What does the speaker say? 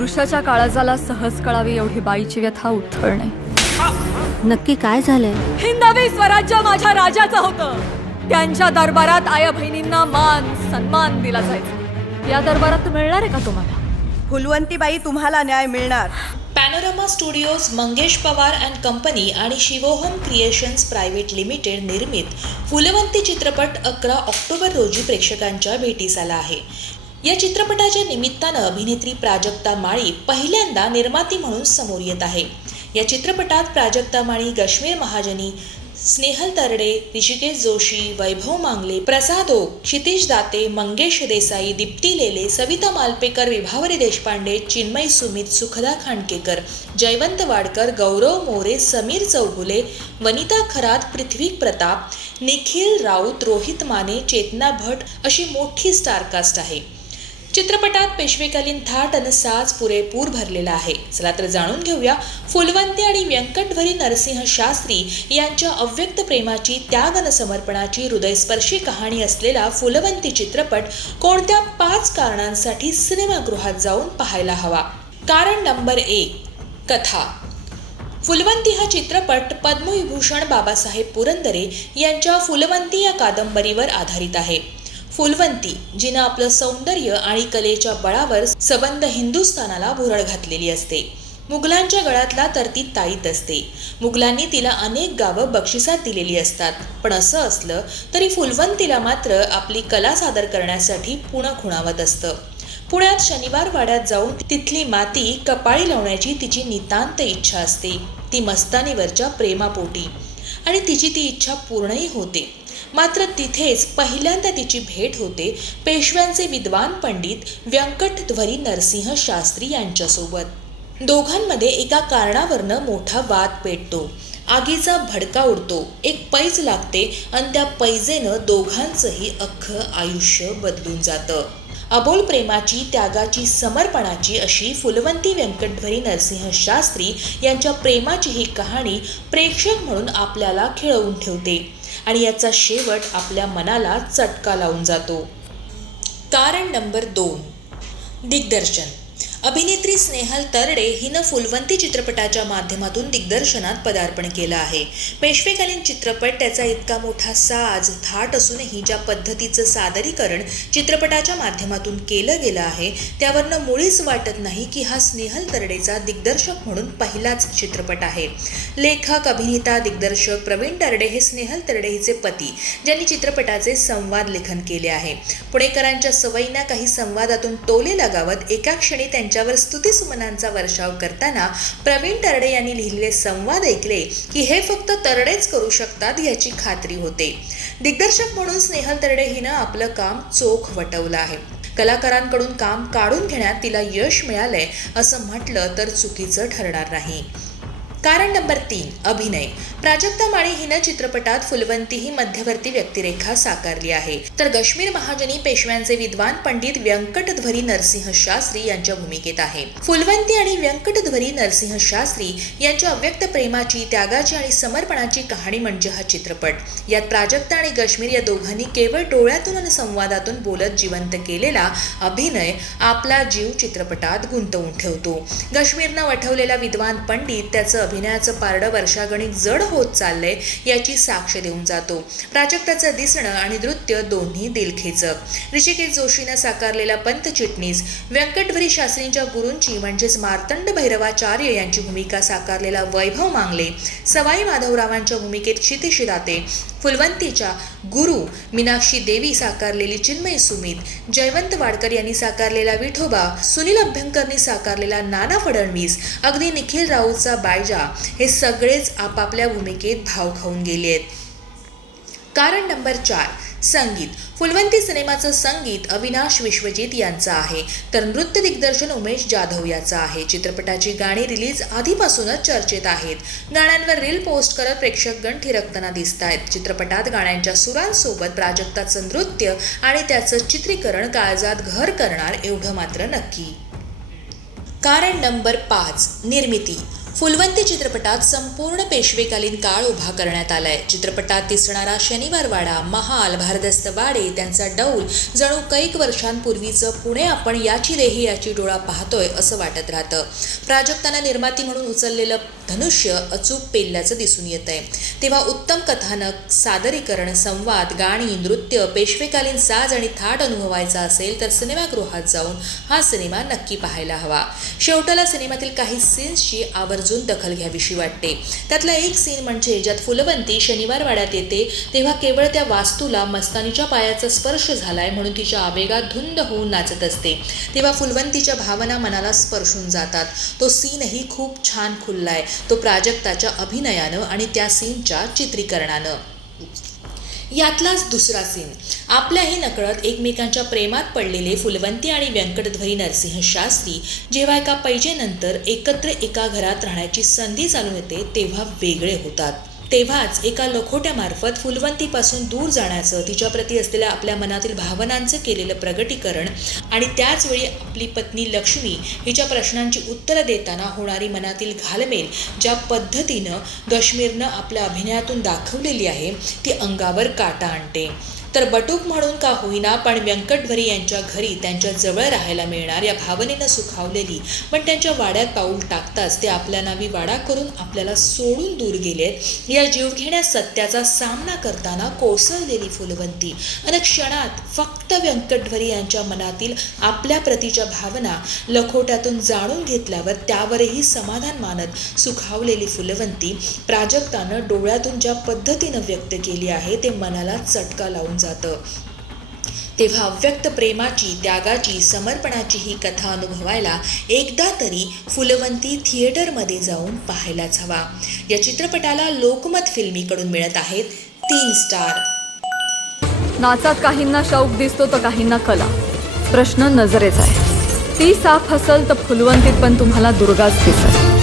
पुरुषाच्या काळजाला सहज कळावी एवढी बाईची व्यथा उथळणे. नक्की काय झालंय? हिंदवी स्वराज्य माझ्या राजाचं होतं. त्यांच्या दरबारात आया बहिणींना मान सन्मान दिला जायचा. या दरबारात मिळणार आहे का तुम्हाला? फुलवंतीबाई, तुम्हाला न्याय मिळणार. Panorama studios, Mangesh Pawar and company आणि शिवोहम क्रिएशन्स प्रायव्हेट लिमिटेड निर्मित फुलवंती चित्रपट 11 ऑक्टोबर रोजी प्रेक्षकांच्या भेटीस आला आहे. या चित्रपटाच्या निमित्तानं अभिनेत्री प्राजक्ता माळी पहिल्यांदा निर्माती म्हणून समोर येत आहे. या चित्रपटात प्राजक्ता माळी, गश्मीर महाजनी, स्नेहल तरडे, ऋषिकेश जोशी, वैभव मांगले, प्रसाद ओक, क्षितिज दाते, मंगेश देसाई, दीप्ती लेले, सविता मालपेकर, विभावरी देशपांडे, चिन्मय सुमित, सुखदा खांडकेकर, जयवंत वाडकर, गौरव मोरे, समीर चौगुले, वनिता खरात, पृथ्वी प्रताप, निखिल राऊत, रोहित माने, चेतना भट अशी मोठी स्टारकास्ट आहे. चित्रपटात पेशवेकालीन थाट आणि साज पुरेपूर भरलेला आहे. चला तर जाणून घेऊया फुलवंती आणि व्यंकटध्वरी नरसिंह शास्त्री यांच्या अव्यक्त प्रेमाची, त्याग आणि समर्पणाची हृदयस्पर्शी कहाणी असलेला फुलवंती चित्रपट कोणत्या 5 कारणांसाठी सिनेमागृहात जाऊन पाहायला हवा. कारण नंबर 1, कथा. फुलवंती हा चित्रपट पद्मविभूषण बाबासाहेब पुरंदरे यांच्या फुलवंती या कादंबरीवर आधारित आहे. फुलवंती, जिनं आपलं सौंदर्य आणि कलेच्या बळावर सबंध हिंदुस्थानाला भुरळ घातलेली असते. मुघलांच्या गळातला तर ती ताईत असते. मुघलांनी तिला अनेक गावं बक्षिसात दिलेली असतात. पण असं असलं तरी फुलवंतीला मात्र आपली कला सादर करण्यासाठी पुणं खुणावत असतं. पुण्यात शनिवार वाड्यात जाऊन तिथली माती कपाळी लावण्याची तिची नितांत इच्छा असते. ती मस्तानीवरच्या प्रेमापोटी. आणि तिची ती इच्छा पूर्णही होते. मात्र तिथेच पहिल्यांदा तिची भेट होते पेशव्यांचे विद्वान पंडित व्यंकटध्वरी नरसिंह शास्त्री यांच्यासोबत. दोघांमध्ये एका कारणावरनं मोठा वाद पेटतो. आगीचा भडका उडतो. एक पैज लागते आणि त्या पैजेनं दोघांचंही अख्खं आयुष्य बदलून जातं. अबोल प्रेमाची, त्यागाची, समर्पणाची अशी फुलवंती व्यंकटध्वरी नरसिंह शास्त्री यांच्या प्रेमाची ही कहाणी प्रेक्षक म्हणून आपल्याला खिळवून ठेवते आणि याचा शेवट आपल्या मनाला चटका लावून जातो. कारण नंबर 2, दिग्दर्शन. अभिनेत्री स्नेहल तरडे हिनं फुलवंती चित्रपटाच्या माध्यमातून दिग्दर्शनात पदार्पण केलं आहे. पेशवेकालीन चित्रपट, त्याचा इतका मोठा साज, थाट असूनही ज्या पद्धतीचं सादरीकरण चित्रपटाच्या माध्यमातून केलं गेलं आहे त्यावरनं मुळीच वाटत नाही की हा स्नेहल तरडेचा दिग्दर्शक म्हणून पहिलाच चित्रपट आहे. लेखक, अभिनेता, दिग्दर्शक प्रवीण तरडे हे स्नेहल तरडे हिचे पती, ज्यांनी चित्रपटाचे संवाद लेखन केले आहे. पुणेकरांच्या सवयींना काही संवादातून टोले लगावत एका क्षणी त्यांच्यावर स्तुतिसुमनांचा वर्षाव करताना प्रवीण तरडे यांनी लिहिलेले संवाद ऐकले की हे फक्त तरडेच करू शकतात याची खात्री होते. दिग्दर्शक म्हणून स्नेहल तरडे हिनं आपलं काम चोख वटवलं आहे. कलाकारांकडून काम काढून घेण्यात तिला यश मिळालंय असं म्हटलं तर चुकीचं ठरणार नाही. कारण नंबर 3, अभिनय. प्राजक्ता माळी हिनं चित्रपटात फुलवंती ही मध्यवर्ती व्यक्तिरेखा साकारली आहे, तर गश्मीर महाजनी पेशव्यांचे विद्वान पंडित व्यंकटध्वरी नरसिंह शास्त्री यांच्या भूमिकेत आहे. फुलवंती आणि व्यंकटध्वरी नरसिंह शास्त्री यांच्या अव्यक्त प्रेमाची, त्यागाची आणि समर्पणाची कहाणी म्हणजे हा चित्रपट. यात प्राजक्ता आणि गश्मीर या दोघांनी केवळ डोळ्यातून आणि संवादातून बोलत जिवंत केलेला अभिनय आपला जीव चित्रपटात गुंतवून ठेवतो. गश्मीरनं वठवलेला विद्वान पंडित त्याचं अभिनयाचं पारडं वर्षागणिक जड होत चाललंय याची साक्ष देऊन जातो. प्राजक्ताचं दिसणं आणि नृत्य दोन्ही दिलखेचक. ऋषिकेश जोशीनं साकारलेला पंत चिटणीस, व्यंकटध्वरी शास्त्रींच्या गुरूंची म्हणजेच मार्तंड भैरवाचार्य यांची भूमिका साकारलेला वैभव मांगले, सवाई माधवरावांच्या भूमिकेत क्षितिज दाते, फुलवंतीच्या गुरु मीनाक्षी देवी साकारलेली चिन्मय सुमित, जयवंत वाडकर यांनी साकारलेला विठोबा, सुनील अभ्यंकरनी साकारलेला नाना फडणवीस, अगदी निखिल राऊतचा बायजा, हे सगळेच आपापल्या भूमिकेत भाव खाऊन गेले आहेत. कारण नंबर 4, संगीत. फुलवंती सिनेमाचं संगीत अविनाश विश्वजित यांचं आहे, तर नृत्य दिग्दर्शन उमेश जाधव याचं आहे. चित्रपटाची गाणी रिलीज आधीपासूनच चर्चेत आहेत. गाण्यांवर रील पोस्ट करत प्रेक्षकगण थिरकताना दिसत आहेत. चित्रपटात गाण्यांच्या सुरांसोबत प्राजक्ताचं नृत्य आणि त्याचं चित्रीकरण काळजात घर करणार एवढं मात्र नक्की. कारण नंबर 5, निर्मिती. फुलवंती चित्रपटात संपूर्ण पेशवेकालीन काळ उभा करण्यात आलाय. चित्रपटात दिसणारा शनिवारवाडा, महाल, भारदस्त वाडे, त्यांचा डौल जणू कैक वर्षांपूर्वीचं पुणे आपण याची देही याची डोळा पाहतोय असं वाटत राहतं. प्राजक्तानं निर्माती म्हणून उचललेलं धनुष्य अचूक पेलल्याचं दिसून येत आहे. तेव्हा उत्तम कथानक, सादरीकरण, संवाद, गाणी, नृत्य, पेशवेकालीन साज आणि थाट अनुभवायचा असेल तर सिनेमागृहात जाऊन हा सिनेमा नक्की पाहायला हवा. शेवटाला सिनेमातील काही सीन्सची आवर्जून दखल घ्यावीशी वाटते. त्यातला एक सीन म्हणजे ज्यात फुलवंती शनिवार वाड्यात येते तेव्हा केवळ त्या वास्तूला मस्तानीच्या पायाचा स्पर्श झालाय म्हणून तिच्या आवेगात धुंद होऊन नाचत असते. तेव्हा फुलवंतीच्या भावना मनाला स्पर्शून जातात. तो सीनही खूप छान खुललाय, तो प्राजक्ताच्या अभिनयानं आणि त्या सीनच्या चित्रीकरणानं. यातलाच दुसरा सीन, आपल्याही नकळत एकमेकांच्या प्रेमात पडलेले फुलवंती आणि व्यंकटध्वरी नरसिंह शास्त्री जेव्हा एका पैजेनंतर एकत्र एका घरात राहण्याची संधी चालून येते तेव्हा वेगळे होतात. तेव्हाच एका लखोट्यामार्फत फुलवंतीपासून दूर जाण्याचं, तिच्याप्रती असलेल्या आपल्या मनातील भावनांचं केलेलं प्रगटीकरण आणि त्याचवेळी आपली पत्नी लक्ष्मी हिच्या प्रश्नांची उत्तरं देताना होणारी मनातील घालमेल ज्या पद्धतीनं दशमीरनं आपल्या अभिनयातून दाखवलेली आहे ती अंगावर काटा आणते. तर बटूक म्हणून का होईना पण व्यंकटध्वरी यांच्या घरी त्यांच्या जवळ राहायला मिळणार या भावनेनं सुखावलेली, पण त्यांच्या वाड्यात पाऊल टाकताच ते आपल्या नावी वाडा करून आपल्याला सोडून दूर गेलेत या जीवघेण्या सत्याचा सामना करताना कोसळलेली फुलवंती आणि क्षणात फक्त व्यंकटध्वरी यांच्या मनातील आपल्या प्रतीच्या भावना लखोट्यातून जाणून घेतल्यावर त्यावरही समाधान मानत सुखावलेली फुलवंती प्राजक्तानं डोळ्यातून ज्या पद्धतीनं व्यक्त केली आहे ते मनाला चटका लावून जातं. तेव्हा अव्यक्त प्रेमाची, त्यागाची, समर्पणाची ही कथा अनुभवायला एकदा तरी फुलवंती थिएटरमध्ये जाऊन पाहायलाच हवा. या चित्रपटाला लोकमत फिल्मीकडून मिळत आहेत 3 स्टार. नाचात काहींना शौक दिसतो तर काहींना कला. प्रश्न नजरेचा आहे. ती साफ असेल तर फुलवंतीत पण तुम्हाला दुर्गाच दिसेल.